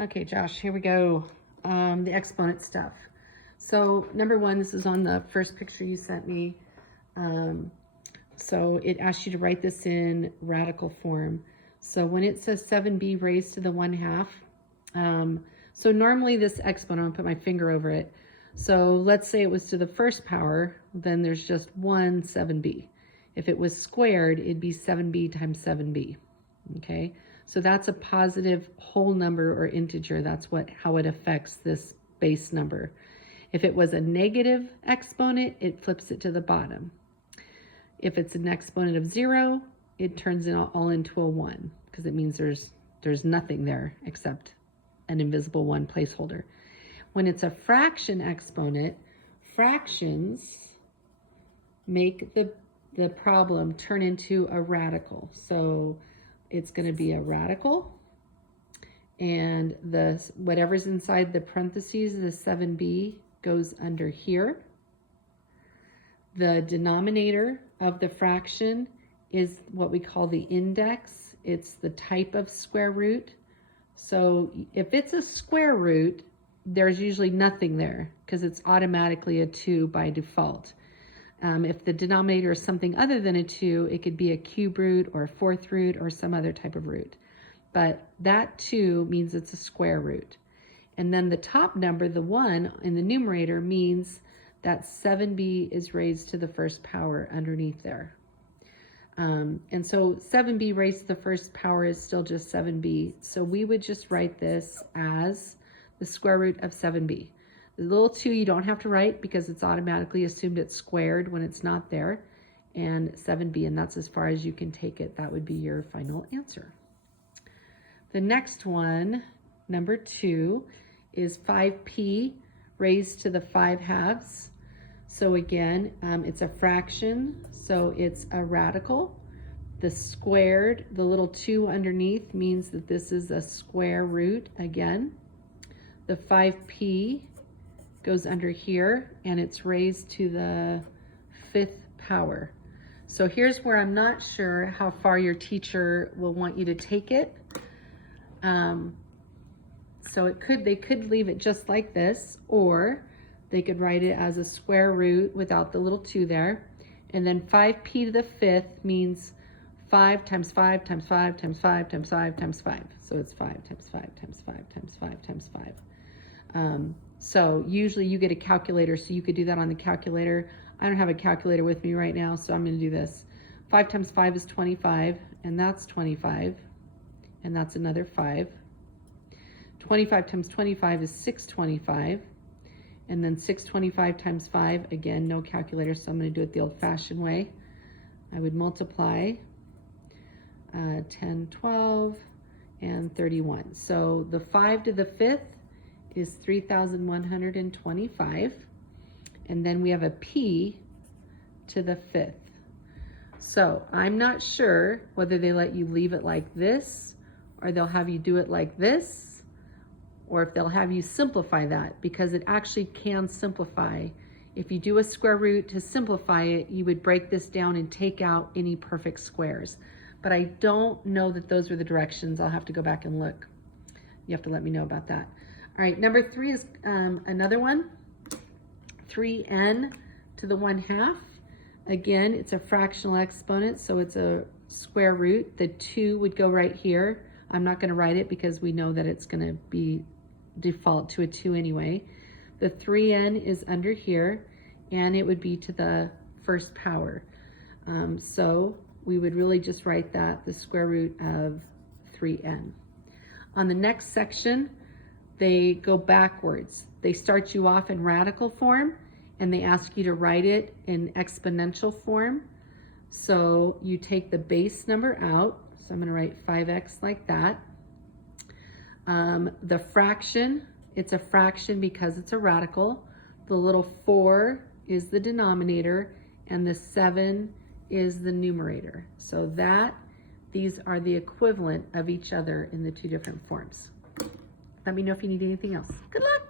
Okay, Josh, here we go. The exponent stuff. So number one, this is on the first picture you sent me. So it asks you to write this in radical form. So when it says 7b raised to the 1/2, so normally this exponent, I'm gonna put my finger over it. So let's say it was to the first power, then there's just one 7b. If it was squared, it'd be 7b times 7b, okay? So that's a positive whole number or integer. That's how it affects this base number. If it was a negative exponent, it flips it to the bottom. If it's an exponent of 0, it turns it all into a 1 because it means there's nothing there except an invisible 1 placeholder. When it's a fraction exponent, fractions make the problem turn into a radical. So it's going to be a radical, and whatever's inside the parentheses, the 7b, goes under here. The denominator of the fraction is what we call the index. It's the type of square root. So if it's a square root, there's usually nothing there because it's automatically a 2 by default. If the denominator is something other than a 2, it could be a cube root or a fourth root or some other type of root. But that 2 means it's a square root. And then the top number, the 1 in the numerator, means that 7b is raised to the first power underneath there. And so 7b raised to the first power is still just 7b. So we would just write this as the square root of 7b. The little 2 you don't have to write because it's automatically assumed it's squared when it's not there. And 7b, and that's as far as you can take it. That would be your final answer. The next one, number 2, is 5p raised to the 5/2. So again, it's a fraction, so it's a radical. The squared, the little 2 underneath, means that this is a square root again. The 5p goes under here, and it's raised to the 5th power. So here's where I'm not sure how far your teacher will want you to take it. So they could leave it just like this, or they could write it as a square root without the little 2 there. And then 5p to the 5th means 5 times 5 times 5 times 5 times 5 times 5. So it's 5 times 5 times 5 times 5 times 5. So usually you get a calculator, so you could do that on the calculator. I don't have a calculator with me right now, so I'm going to do this. 5 times 5 is 25, and that's 25, and that's another 5. 25 times 25 is 625, and then 625 times 5, again, no calculator, so I'm going to do it the old-fashioned way. I would multiply 10, 12, and 31. So the 5 to the 5th is 3,125, and then we have a p to the 5th. So I'm not sure whether they let you leave it like this, or they'll have you do it like this, or if they'll have you simplify that, because it actually can simplify. If you do a square root to simplify it, you would break this down and take out any perfect squares. But I don't know that those were the directions. I'll have to go back and look. You have to let me know about that. All right, number 3 is another one. 3n to the 1/2. Again, it's a fractional exponent, so it's a square root. The 2 would go right here. I'm not going to write it because we know that it's going to be default to a 2 anyway. The 3n is under here, and it would be to the first power. So we would really just write that the square root of 3n. On the next section, they go backwards. They start you off in radical form, and they ask you to write it in exponential form. So you take the base number out. So I'm going to write 5x like that. The fraction, it's a fraction because it's a radical. The little 4 is the denominator, and the 7 is the numerator. So these are the equivalent of each other in the 2 different forms. Let me know if you need anything else. Good luck.